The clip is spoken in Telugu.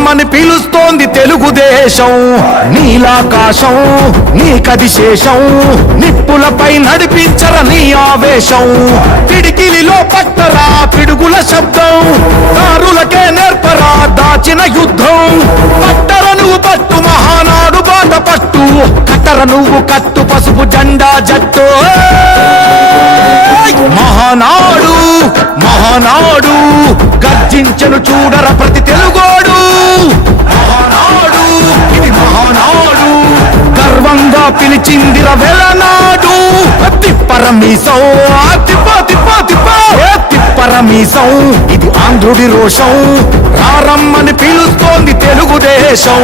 రమ్మని పిలుస్తోంది తెలుగుదేశం. నీలాకాశం నీకది శేషం, నిప్పులపై నడిపించర నీ ఆవేశం. పిడికిలిలో పట్టరా పిడుగుల శబ్దం, దారులకే నేర్పరా దాచిన యుద్ధం. పట్టర నువ్వు పట్టు మహానాడు బాట పట్టు, కట్టర నువ్వు కట్టు పసుపు జెండా జట్టు. మహానాడు మహానాడు గర్జించను చూడర ప్రతి తెలుగోడు. మహానాడు ఇది మహానాడు, గర్వంగా పిలిచిందిర వెలనాడు. తిప్పరమీసం తిప్పరమీసం, ఇది ఆంధ్రుడి రోషం. రారమ్మని పిలుస్తోంది తెలుగుదేశం.